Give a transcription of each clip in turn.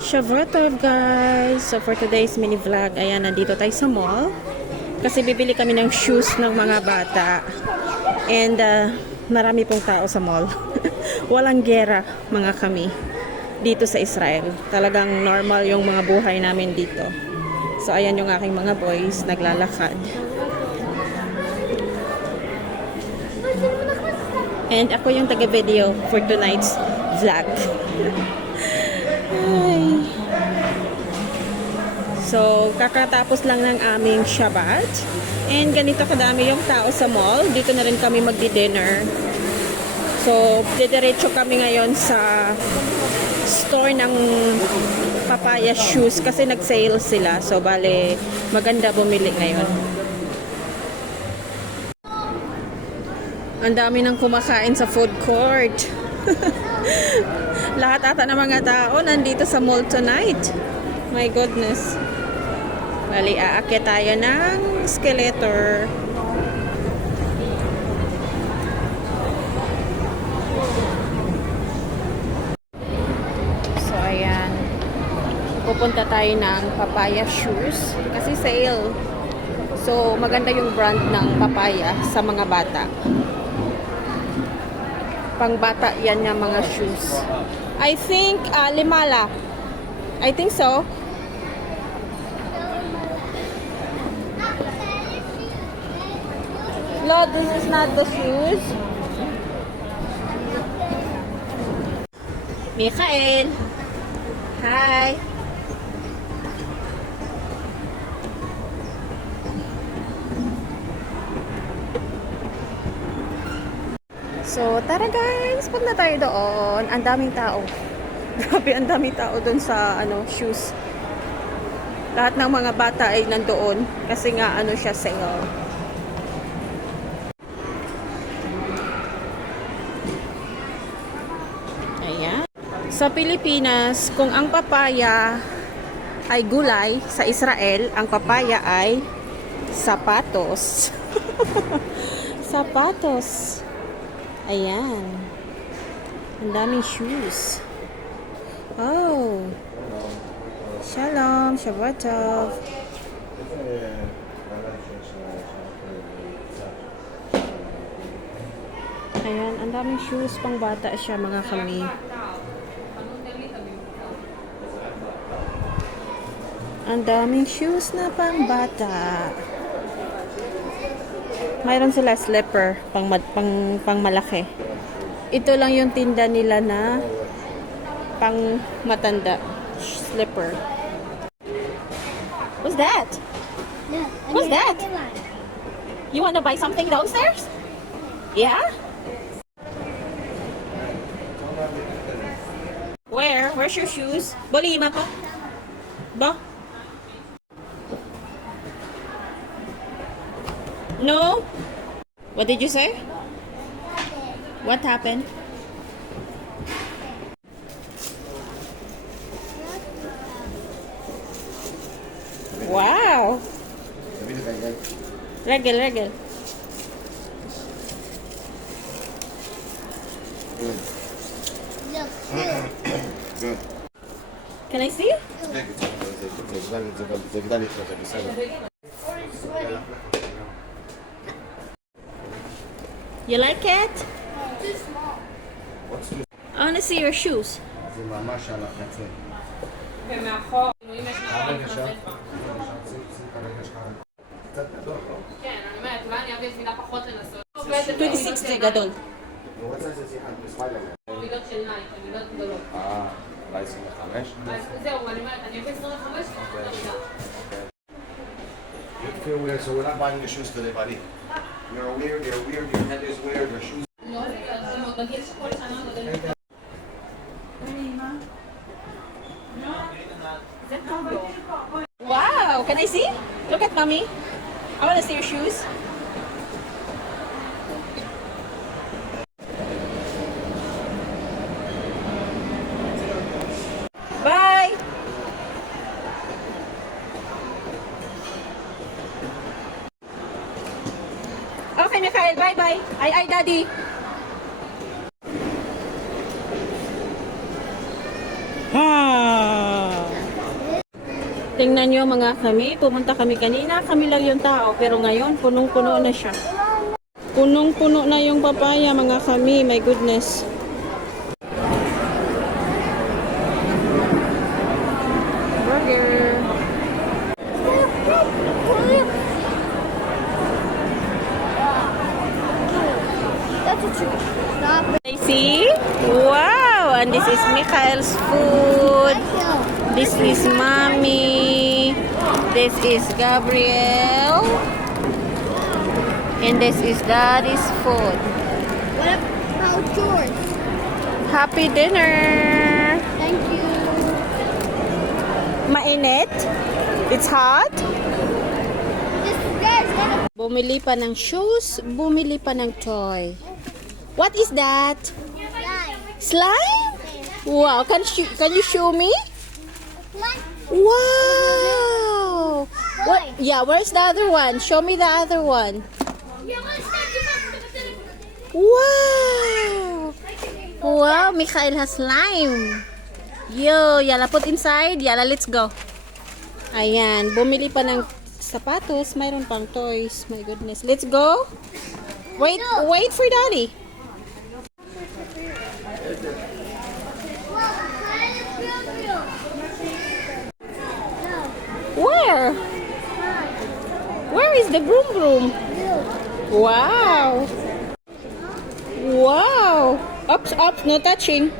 Shavuot guys! So for today's mini vlog, ayan, nandito tayo sa mall. Kasi bibili kami ng shoes ng mga bata. And marami pong tao sa mall. Walang gera mga kami dito sa Israel. Talagang normal yung mga buhay namin dito. So ayan yung aking mga boys naglalakad. And ako yung taga-video for tonight's vlog. Ay. So, kakatapos lang ng aming Shabbat. And ganito kadami yung tao sa mall. Dito na rin kami magdi-dinner. So, didiretso kami ngayon sa store ng Papaya shoes kasi nag-sale sila. So, bale, maganda bumili ngayon. Ang dami nang kumakain sa food court. Lahat ata ng mga tao nandito sa mall tonight. My goodness. Bali, aakyat tayo ng escalator. So, ayan. Pupunta tayo ng Papaya shoes. Kasi sale. So, maganda yung brand ng Papaya sa mga bata. Pangbata yan yung mga shoes. I think limala. I think so. No, this is not the shoes. Mikhail. Hi. So, tara guys, punta tayo doon. Ang daming tao. Grabe, ang daming tao doon sa shoes. Lahat ng mga bata ay nandoon kasi nga siya sale. Ayan. Sa Pilipinas, kung ang papaya ay gulay, sa Israel, ang papaya ay sapatos. Sapatos. Ayan. Ang daming shoes. Oh. Shalom. Shavuot Tov. Ayan. Ang daming shoes. Pang bata siya mga kami. Ang daming shoes na pang bata. Mayroon sila slipper pang malaki. Ito lang yung tinda nila na pang matanda slipper. What's that? What's that? You want to buy something downstairs? Yeah? Where? Where's your shoes? Bolima pa? Ba? No? What did you say? What happened? Wow! Regel. Good. Can I see? You like it? Too small. I want to see your shoes. כן, אני אומרת, אולי אני אביא מילה פחות לנסות. 26 זה גדול. מידות של נייק, מידות גדולות. אולי 25? אז זהו, אני אומרת, אני אביא 25 פחות למידה. You feel weird, so we're not buying your shoes today, buddy. You're weird, your head is weird, your shoes... לא, זה בגיל שכל שנה גדל. זה טוב לו. Wow! Can I see? Look at mommy. I want to see your shoes. Bye! Okay, Mikhail. Bye-bye. Ay, daddy. Ah. Tingnan nyo mga kami, pumunta kami kanina, kami lang yung tao, pero ngayon punong-puno na siya. Punong-puno na yung papaya mga kami, my goodness. Burger. That's a tree. Stop. I see? Wow! And this is Mikhail's food. This is Mommy. This is Gabriel. And this is Daddy's food. What about yours? Happy dinner! Thank you. Mainit? It's hot? This guy's gonna Bumili pa ng shoes, bumili pa ng toy. What is that? fly. Slime? Wow, can you show me? Fly. Wow! What? Yeah, where's the other one? Show me the other one. Wow! Wow, Mikhail has slime. Yo, yala, put inside. Yala, let's go. Ayan, bumili pa ng sapatos. Mayroon pang toys. My goodness. Let's go. Wait for Daddy. Where? Where is the broom broom? Wow. Wow. Ups, no touching.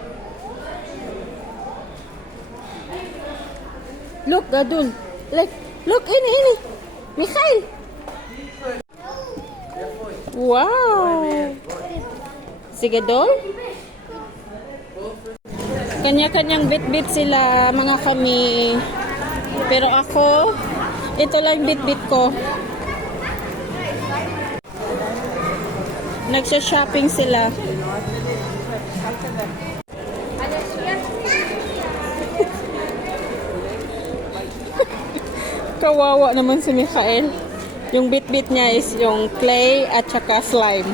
Look, Gadun. Look, ini. Mikhail. Wow. Sige, Dol. Kanya-kanyang bit-bit sila, mga kami. Pero ako, ito lang bit-bit ko. Nagsha-shopping sila. Kawawa naman si Mikhail. Yung bit-bit niya is yung clay at saka slime.